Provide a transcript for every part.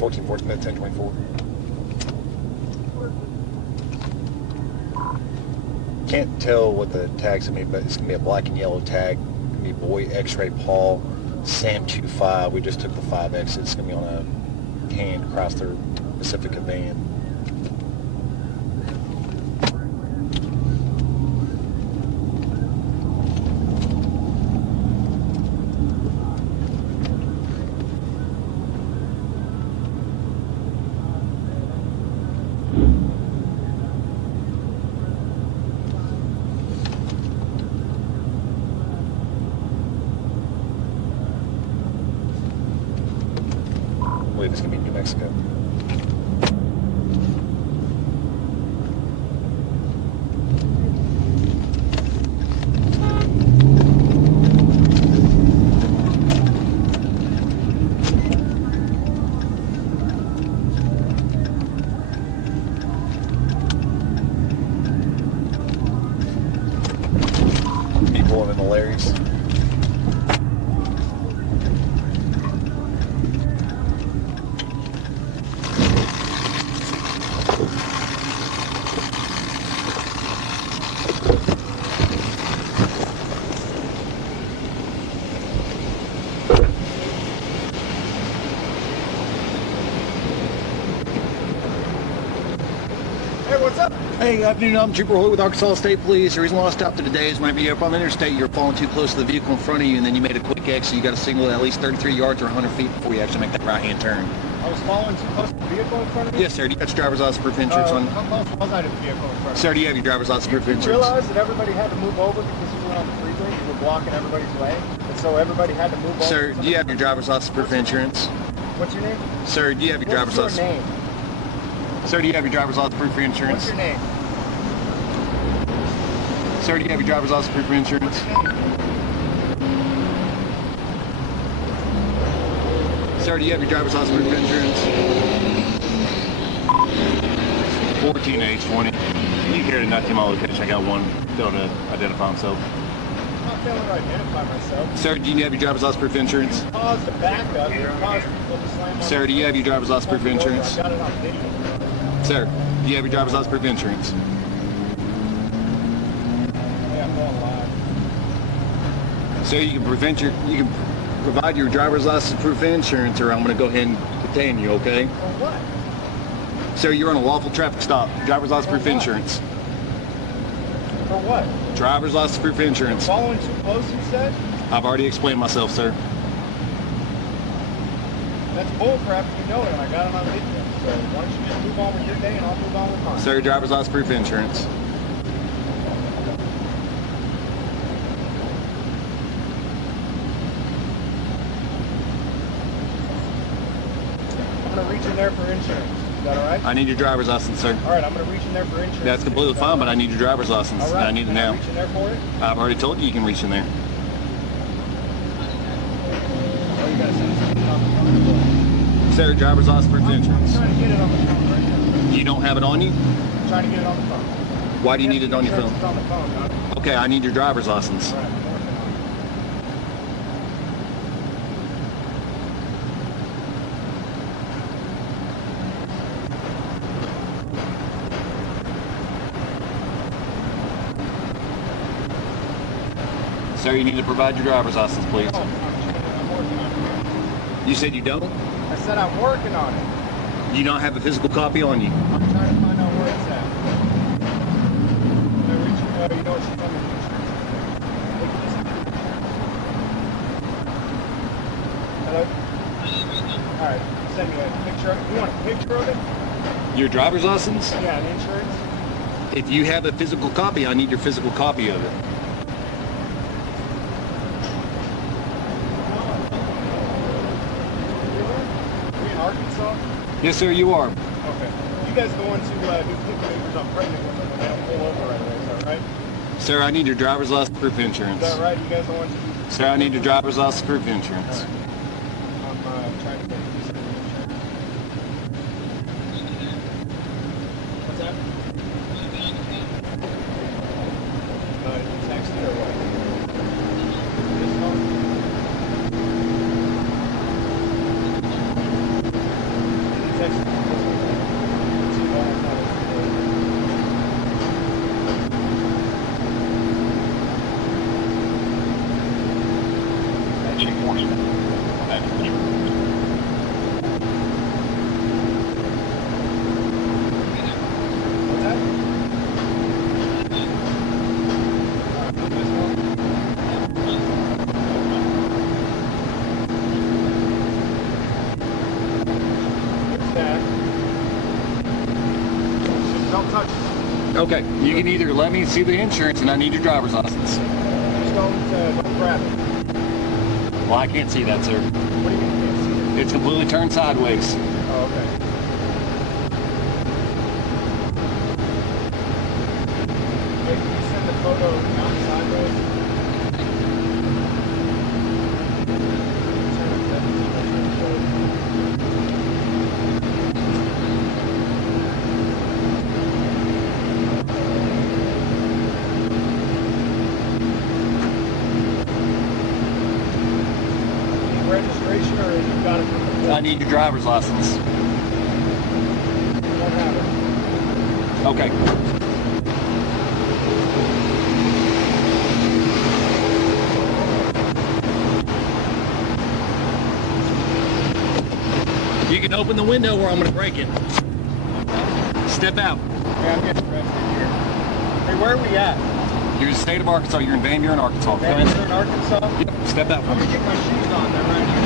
14 Smith, 1024. Can't tell what the tag's gonna be, but it's gonna be a black and yellow tag. It's gonna be Boy X-Ray Paul Sam 25. We just took the 5 exits. It's gonna be on a hand Chrysler Pacifica van. I believe it's going to be New Mexico. People in the Larry's. Hey, good afternoon. I'm Trooper Hoy with Arkansas State Police. The reason why I stopped today is whenever you're up on the interstate, you're falling too close to the vehicle in front of you, and then you made a quick exit. You got to signal at least 33 yards or 100 feet before you actually make that right-hand turn. I was following too close to the vehicle in front of me? Yes, sir. Do you got your driver's license proof insurance on? How close was I to the vehicle in front of me? Sir, do you have your driver's license proof insurance? Did you realize that everybody had to move over because you were on the freeway? You were blocking everybody's way, and so everybody had to move over. Sir, do you have your driver's license proof insurance? What's your name? Sir, do you have your driver's license? What's your name? Sir, do you have your driver's license proof insurance? What's your name? Sir, do you have your driver's license proof insurance? Sir, do you have your driver's license proof insurance? 14H20. You carried a 19-mile location. I got one failing to identify himself. I'm not failing to identify myself. Sir, do you have your driver's license proof insurance? You caused a backup. You caused people to slam on Sir, do you have your driver's license proof insurance? I got it on video. Sir, do you have your driver's license proof insurance? So you can provide your driver's license proof insurance, or I'm going to go ahead and detain you, okay? For what? Sir, you're on a lawful traffic stop. Driver's license proof insurance. For what? Driver's license proof insurance. Following too close, you said? I've already explained myself, sir. That's bullcrap if you know it, and I got it on video. So why don't you just move on with your day and I'll move on with mine. Sir, driver's license proof insurance. I'm going to reach in there for insurance. Is that all right? I need your driver's license, sir. All right, I'm going to reach in there for insurance. That's completely fine, but I need your driver's license. All right. I need it now. Reach in there for it? I've already told you you can reach in there. Oh, you got to send something on the phone. Sir, driver's license proof insurance. I'm trying to get it on the phone right now. You don't have it on you? I'm trying to get it on the phone. Why do you need it on your phone? It's on the phone, Doc. Okay, I need your driver's license. All right, I'm working on it. Sir, you need to provide your driver's license, please. No, I'm working on it. You said you don't? I said I'm working on it. You don't have a physical copy on you? I'm trying to find out where it's at. You know what she's on the insurance. Hello? Alright, send me a picture of it. You want a picture of it? Your driver's license? Yeah, an insurance? If you have a physical copy, I need your physical copy of it. We in Arkansas? Yes, sir, you are. Okay. You guys the ones who do pick papers I'm pregnant with them when they don't pull over right away, is that right? Sir, I need your driver's license proof insurance. Is that right? You guys the ones who do... Sir, I need your driver's license proof insurance. All right. I'm trying to get you some insurance. What's that? You text it or what? This phone? Okay, you can either let me see the insurance and I need your driver's license. Just don't grab it. Well, I can't see that, sir. What do you mean you can't see it? It's completely turned sideways. Oh, okay. Hey, can you send the photo not sideways? Registration, or you got it from the I need your driver's license. Don't have it. Okay. You can open the window or I'm going to break it. Step out. Yeah, I'm getting arrested here. Hey, where are we at? You're in the state of Arkansas. You're in Van Buren, Arkansas. Van Buren, Arkansas? Yep. Step out. I'm gonna get my shoes on. They're right here.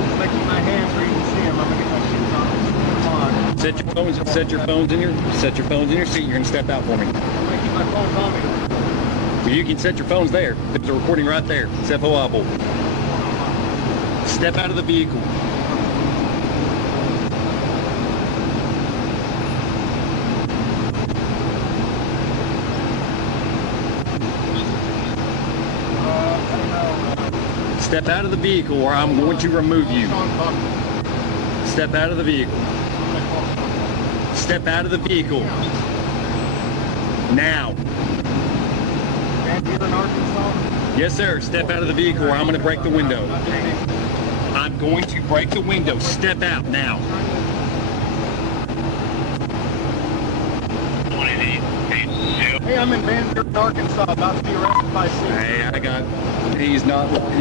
I'm gonna keep my hands where you can see them. I'm gonna get my shoes on. Come on. Set your phones in your seat. You're gonna step out for me. I'm gonna keep my phones on me. Well, you can set your phones there. There's a recording right there. Step wobble. Step out of the vehicle. Step out of the vehicle or I'm going to remove you. Step out of the vehicle. Step out of the vehicle. Now. Van Buren, Arkansas? Yes, sir. Step out of the vehicle or I'm going to break the window. I'm going to break the window. Step out now. Hey, I'm in Van Buren, Arkansas, about to be arrested by city. Hey, he's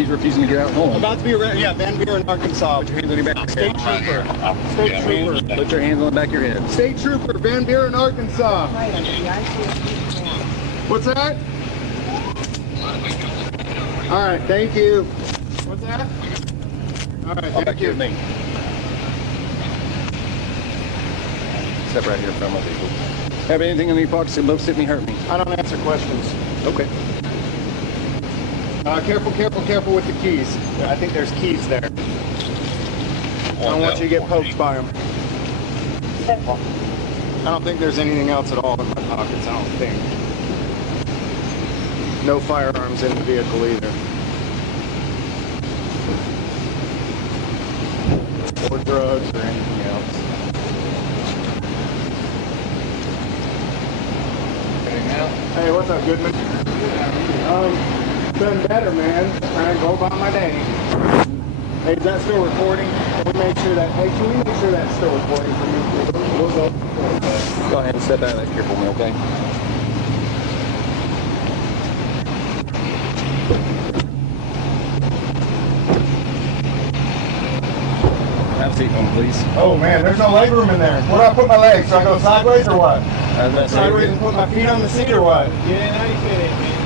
refusing to get out. Hold I'm on. about to be arrested. Yeah, Van Buren, Arkansas. Put your hands on your back. State trooper. State trooper. Put your hands on the back of your head. State trooper, Van Buren, Arkansas. What's that? All right, thank you. What's that? All right, Back thank here you. with me. Step right here in front of my vehicle. Have anything in your pockets that both hit me, hurt me? I don't answer questions. Okay. Careful with the keys. I think there's keys there. I don't want you to get poked by them. I don't think there's anything else at all in my pockets, I don't think. No firearms in the vehicle either. Or drugs or anything else. Hey, what's up, Goodman? Been better, man. Trying to go about my day. Hey, is that still recording? Can we make sure that? Hey, can we make sure that's still recording for me? We'll go. Go ahead and step out of that here for me, okay? Have a seat, please. Oh man, there's no leg room in there. Where do I put my legs? So I go sideways or what? Sideways and put my feet on the seat or what? Get in how you fit in, man.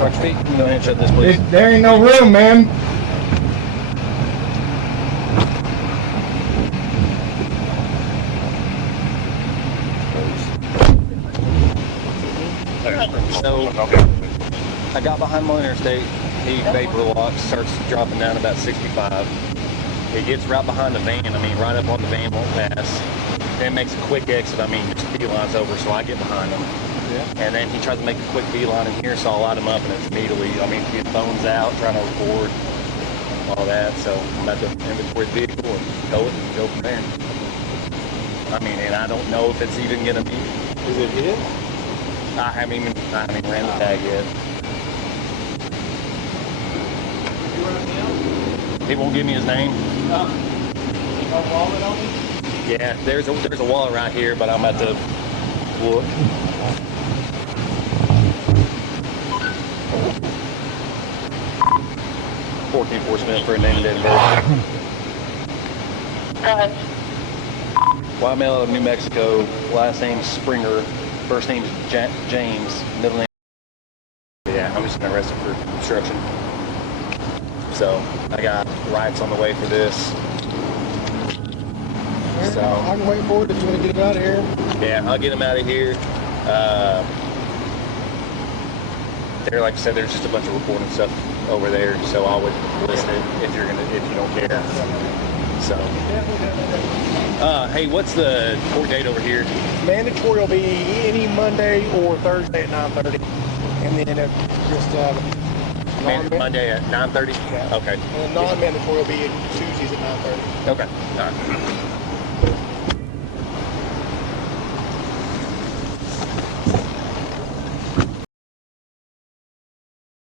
Watch your feet. Go ahead and shut this, please. There ain't no room, man. So, I got behind my interstate. He vapor locks, starts dropping down about 65. He gets right behind the van, right up on the van, won't pass. Then makes a quick exit, just beelines over, so I get behind him. Yeah. And then he tries to make a quick beeline in here, so I light him up, and it's immediately, his phone's out, trying to record, all that, so I'm about to inventory the vehicle and tow it and go from there. And I don't know if it's even gonna be. Is it his? I haven't even ran the tag yet. He won't give me his name. Wallet on me? Yeah, there's a wallet right here, but I'm about to look. Enforcement for a name and date of birth. White male of New Mexico, last name Springer, first name James, middle name. Yeah, I'm just gonna arrest him for obstruction. So I got rights on the way for this. So I can wait for it if you want to get him out of here. yeah, I'll get him out of here. There, like I said, there's just a bunch of reporting stuff over there, so I would list it if you don't care. So, hey, what's the court date over here? Mandatory will be any Monday or Thursday at 9:30, and then just Monday at 9:30. Yeah. Okay. And non-mandatory will be Tuesdays at 9:30. Okay. All right.